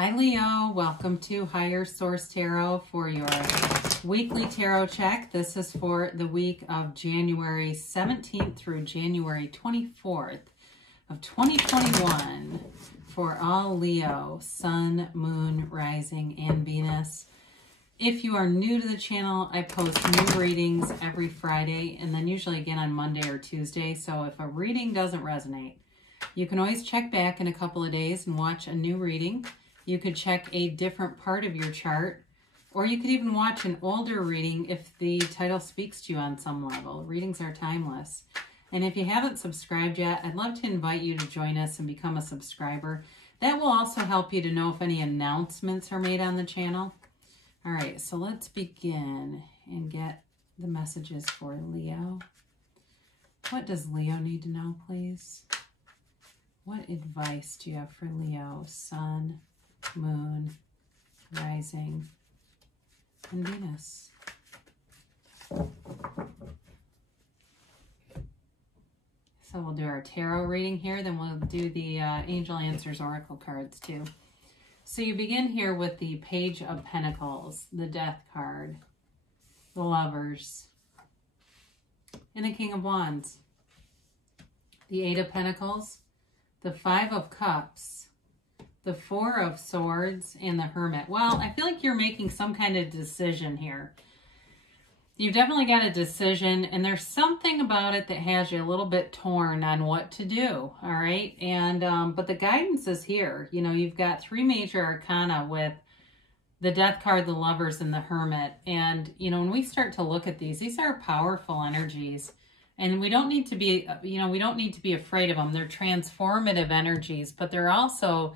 Hi Leo, welcome to Higher Source Tarot for your weekly tarot check. This is for the week of January 17th through January 24th of 2021 for all Leo, Sun, Moon, Rising, and Venus. If you are new to the channel, I post new readings every Friday and then usually again on Monday or Tuesday. So if a reading doesn't resonate, you can always check back in a couple of days and watch a new reading. You could check a different part of your chart, or you could even watch an older reading if the title speaks to you on some level. Readings are timeless. And if you haven't subscribed yet, I'd love to invite you to join us and become a subscriber. That will also help you to know if any announcements are made on the channel. All right, so let's begin and get the messages for Leo. What does Leo need to know, please? What advice do you have for Leo, Sun, Moon, Rising, and Venus? So we'll do our tarot reading here, then we'll do the Angel Answers Oracle cards too. So you begin here with the Page of Pentacles, the Death card, the Lovers, and the King of Wands, the Eight of Pentacles, the Five of Cups, the Four of Swords, and the Hermit. Well, I feel like you're making some kind of decision here. You've definitely got a decision, and there's something about it that has you a little bit torn on what to do, all right? And but the guidance is here. You know, you've got three major arcana with the Death card, the Lovers, and the Hermit. And, you know, when we start to look at these are powerful energies. And we don't need to be, you know, we don't need to be afraid of them. They're transformative energies, but they're also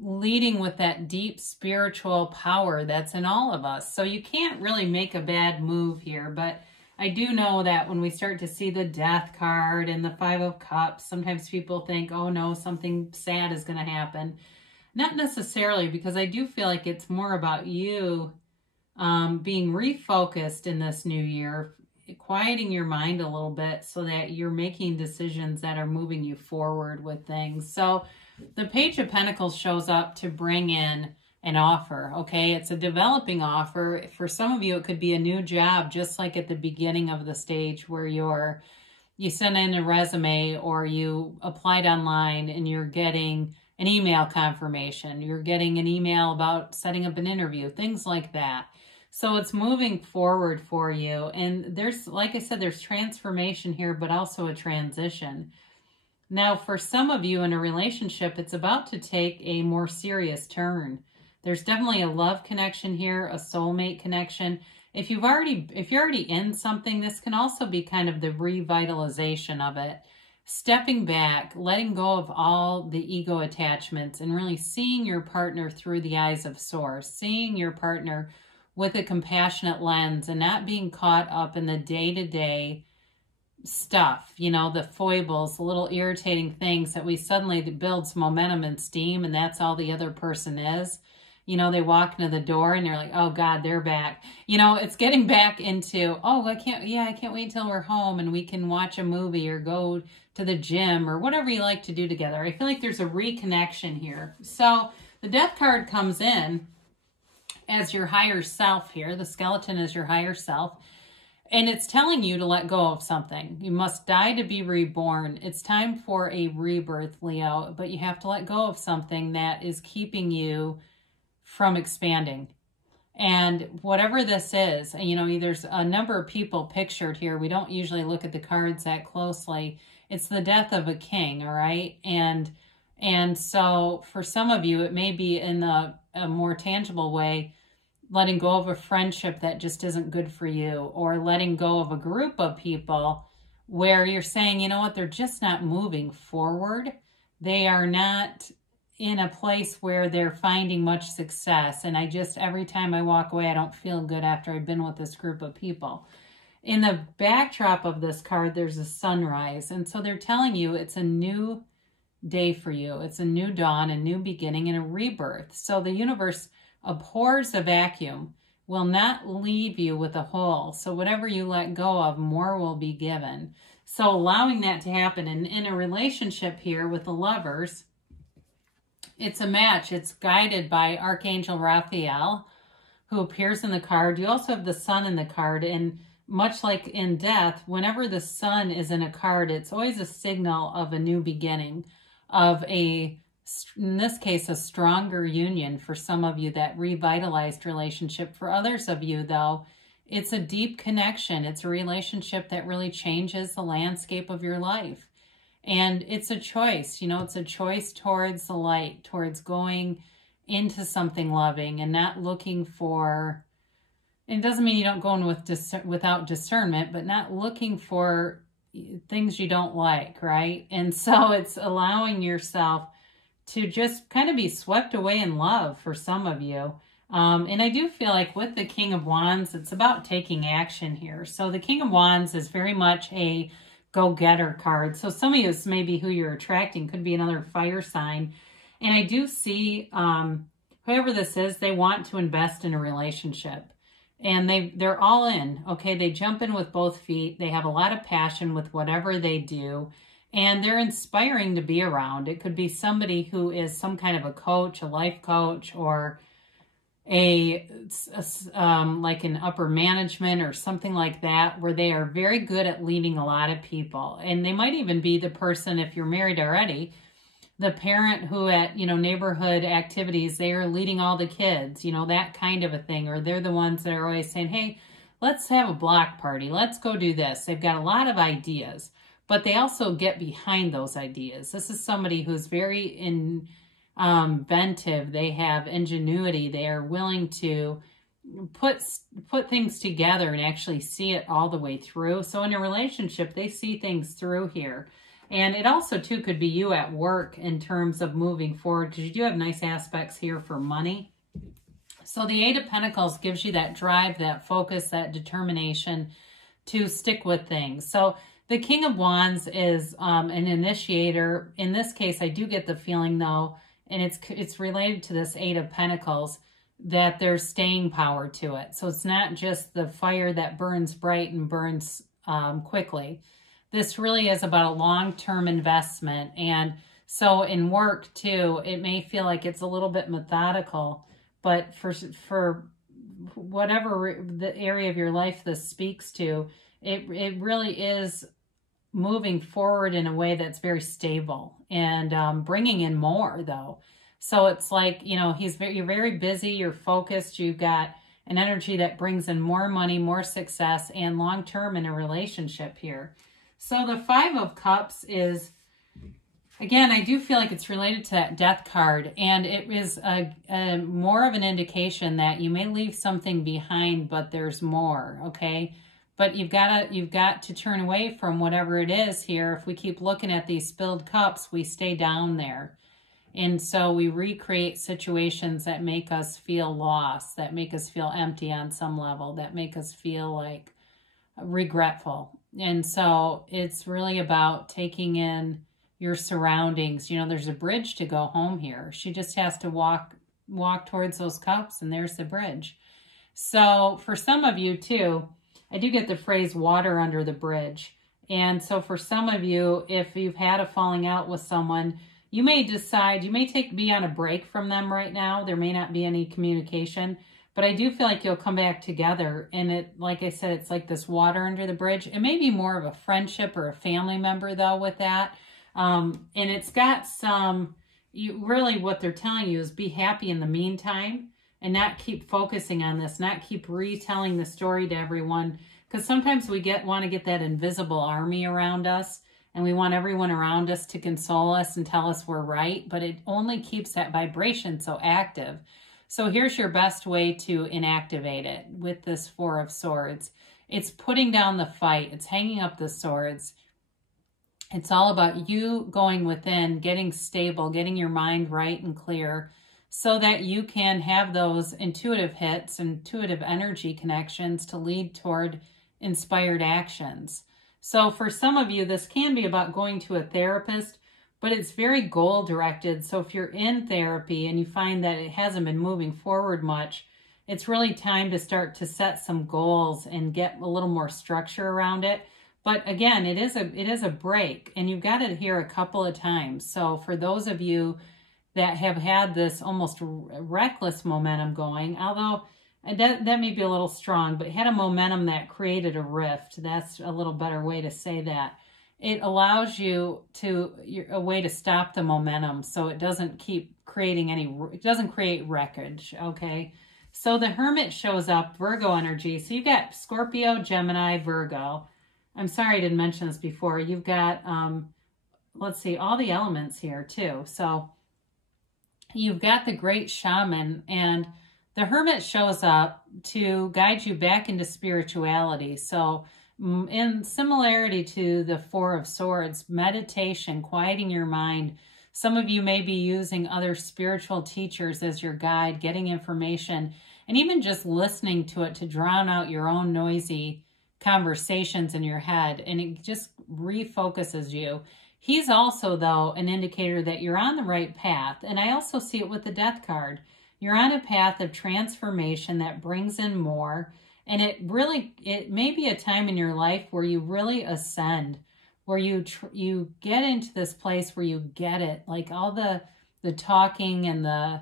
leading with that deep spiritual power that's in all of us. So you can't really make a bad move here, but I do know that when we start to see the Death card and the Five of Cups, sometimes people think, oh no, something sad is going to happen. Not necessarily, because I do feel like it's more about you being refocused in this new year, quieting your mind a little bit so that you're making decisions that are moving you forward with things. So the Page of Pentacles shows up to bring in an offer, okay? It's a developing offer. For some of you, it could be a new job, just like at the beginning of the stage where you send in a resume or you applied online and you're getting an email confirmation. You're getting an email about setting up an interview, things like that. So it's moving forward for you. And there's, like I said, there's transformation here, but also a transition. Now, for some of you in a relationship, it's about to take a more serious turn. There's definitely a love connection here, a soulmate connection. If you're already in something, this can also be kind of the revitalization of it. Stepping back, letting go of all the ego attachments and really seeing your partner through the eyes of Source, seeing your partner with a compassionate lens and not being caught up in the day-to-day stuff, you know, the foibles, the little irritating things that we suddenly builds momentum and steam, and that's all the other person is. You know, they walk into the door and you're like, oh God, they're back. You know, it's getting back into, oh, I can't wait till we're home and we can watch a movie or go to the gym or whatever you like to do together. I feel like there's a reconnection here. So the Death card comes in as your higher self here. The skeleton is your higher self. And it's telling you to let go of something. You must die to be reborn. It's time for a rebirth, Leo, but you have to let go of something that is keeping you from expanding. And whatever this is, you know, there's a number of people pictured here. We don't usually look at the cards that closely. It's the death of a king, all right? And so for some of you, it may be in a more tangible way, letting go of a friendship that just isn't good for you, or letting go of a group of people where you're saying, you know what, they're just not moving forward. They are not in a place where they're finding much success. And every time I walk away, I don't feel good after I've been with this group of people. In the backdrop of this card, there's a sunrise. And so they're telling you it's a new day for you. It's a new dawn, a new beginning, and a rebirth. So the universe abhors a vacuum, will not leave you with a hole. So whatever you let go of, more will be given. So allowing that to happen, and in a relationship here with the Lovers, It's a match. It's guided by Archangel Raphael, who appears in the card. You also have the sun in the card, and much like in death, whenever the sun is in a card, it's always a signal of a new beginning, of a, in this case, a stronger union for some of you, that revitalized relationship. For others of you, though, it's a deep connection. It's a relationship that really changes the landscape of your life. And it's a choice, you know, it's a choice towards the light, towards going into something loving and not looking for, it doesn't mean you don't go in without discernment, but not looking for things you don't like, right? And so it's allowing yourself to just kind of be swept away in love for some of you. And I do feel like with the King of Wands, it's about taking action here. So the King of Wands is very much a go-getter card. So some of you, this may be who you're attracting, could be another fire sign. And I do see, whoever this is, they want to invest in a relationship. And they're all in, okay? They jump in with both feet. They have a lot of passion with whatever they do. And they're inspiring to be around. It could be somebody who is some kind of a coach, a life coach, or like an upper management or something like that, where they are very good at leading a lot of people. And they might even be the person, if you're married already, the parent who at, you know, neighborhood activities, they are leading all the kids, you know, that kind of a thing. Or they're the ones that are always saying, hey, let's have a block party. Let's go do this. They've got a lot of ideas, but they also get behind those ideas. This is somebody who's very inventive. They have ingenuity. They are willing to put things together and actually see it all the way through. So in a relationship, they see things through here. And it also, too, could be you at work in terms of moving forward, because you do have nice aspects here for money. So the Eight of Pentacles gives you that drive, that focus, that determination to stick with things. So the King of Wands is an initiator. In this case, I do get the feeling, though, and it's related to this Eight of Pentacles, that there's staying power to it. So it's not just the fire that burns bright and burns quickly. This really is about a long-term investment. And so in work, too, it may feel like it's a little bit methodical, but for whatever the area of your life this speaks to, it really is moving forward in a way that's very stable and bringing in more, though. So it's like, you know, you're very busy, you're focused, you've got an energy that brings in more money, more success, and long-term in a relationship here. So the Five of Cups is, again, I do feel like it's related to that death card, and it is more of an indication that you may leave something behind, but there's more, okay? But you've got to turn away from whatever it is here. If we keep looking at these spilled cups, we stay down there. And so we recreate situations that make us feel lost, that make us feel empty on some level, that make us feel like regretful. And so it's really about taking in your surroundings. You know, there's a bridge to go home here. She just has to walk towards those cups, and there's the bridge. So for some of you too, I do get the phrase water under the bridge. And so for some of you, if you've had a falling out with someone, you may decide, be on a break from them right now. There may not be any communication. But I do feel like you'll come back together. And it, like I said, it's like this water under the bridge. It may be more of a friendship or a family member, though, with that. And it's got some, really what they're telling you is be happy in the meantime and not keep focusing on this, not keep retelling the story to everyone. Because sometimes we want to get that invisible army around us, and we want everyone around us to console us and tell us we're right. But it only keeps that vibration so active. So here's your best way to inactivate it with this Four of Swords. It's putting down the fight. It's hanging up the swords. It's all about you going within, getting stable, getting your mind right and clear so that you can have those intuitive hits, intuitive energy connections to lead toward inspired actions. So for some of you, this can be about going to a therapist, but it's very goal-directed. So if you're in therapy and you find that it hasn't been moving forward much, it's really time to start to set some goals and get a little more structure around it. But again, it is a break, and you've got it here a couple of times. So for those of you that have had this almost reckless momentum going, although that may be a little strong, but had a momentum that created a rift. That's a little better way to say that. It allows you a way to stop the momentum so it doesn't keep creating it doesn't create wreckage, okay? So the Hermit shows up, Virgo energy. So you've got Scorpio, Gemini, Virgo. I'm sorry I didn't mention this before. You've got, let's see, all the elements here too. So you've got the Great Shaman, and the Hermit shows up to guide you back into spirituality. So in similarity to the Four of Swords, meditation, quieting your mind. Some of you may be using other spiritual teachers as your guide, getting information, and even just listening to it to drown out your own noisy conversations in your head, and it just refocuses you. He's also, though, an indicator that you're on the right path, and I also see it with the Death card. You're on a path of transformation that brings in more, and it may be a time in your life where you really ascend, where you get into this place where you get it, like all the talking and the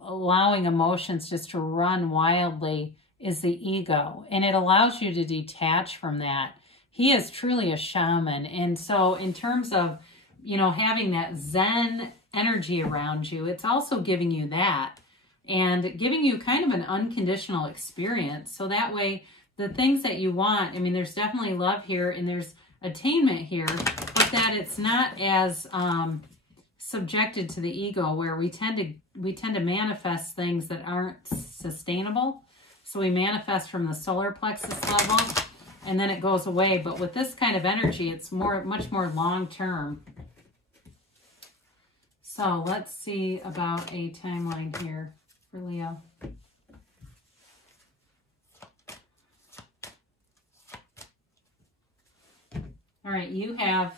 allowing emotions just to run wildly is the ego, and it allows you to detach from that. He is truly a shaman. And so in terms of, having that Zen energy around you, it's also giving you that and giving you kind of an unconditional experience. So that way, the things that you want, there's definitely love here and there's attainment here, but that it's not as subjected to the ego, where we tend to manifest things that aren't sustainable. So we manifest from the solar plexus level, and then it goes away. But with this kind of energy, it's much more long-term. So let's see about a timeline here for Leo. All right, you have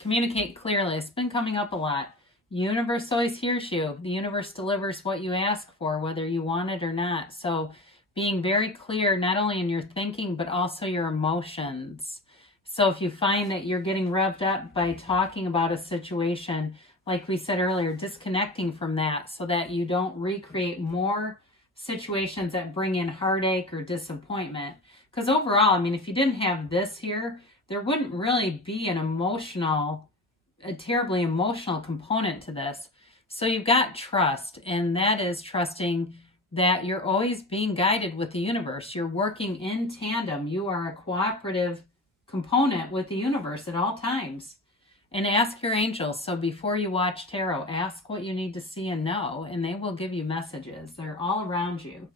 communicate clearly. It's been coming up a lot. Universe always hears you. The universe delivers what you ask for, whether you want it or not. So being very clear, not only in your thinking, but also your emotions. So if you find that you're getting revved up by talking about a situation, like we said earlier, disconnecting from that so that you don't recreate more situations that bring in heartache or disappointment. Because overall, if you didn't have this here, there wouldn't really be a terribly emotional component to this. So you've got trust, and that is trusting that you're always being guided with the universe. You're working in tandem. You are a cooperative component with the universe at all times. And ask your angels. So before you watch tarot, ask what you need to see and know, and they will give you messages. They're all around you.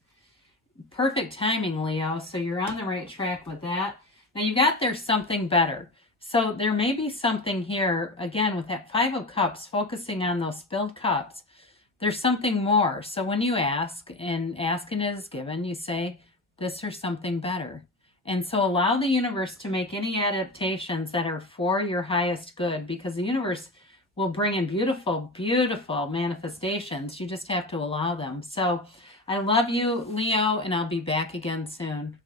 Perfect timing, Leo. So you're on the right track with that. Now you got there's something better. So there may be something here, again, with that Five of Cups, focusing on those spilled cups. There's something more. So when you ask, and asking is given, you say, this or something better. And so allow the universe to make any adaptations that are for your highest good, because the universe will bring in beautiful, beautiful manifestations. You just have to allow them. So I love you, Leo, and I'll be back again soon.